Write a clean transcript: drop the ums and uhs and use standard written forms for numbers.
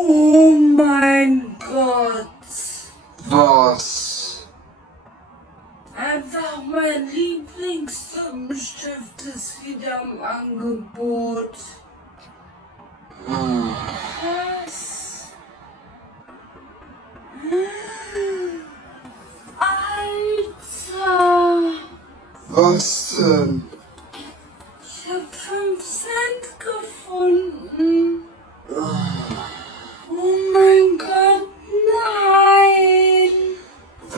Oh mein Gott. Was? Einfach mein Lieblingslippenstift ist wieder im Angebot. Was? Alter! Was denn? Ich hab 5 Cent gefunden.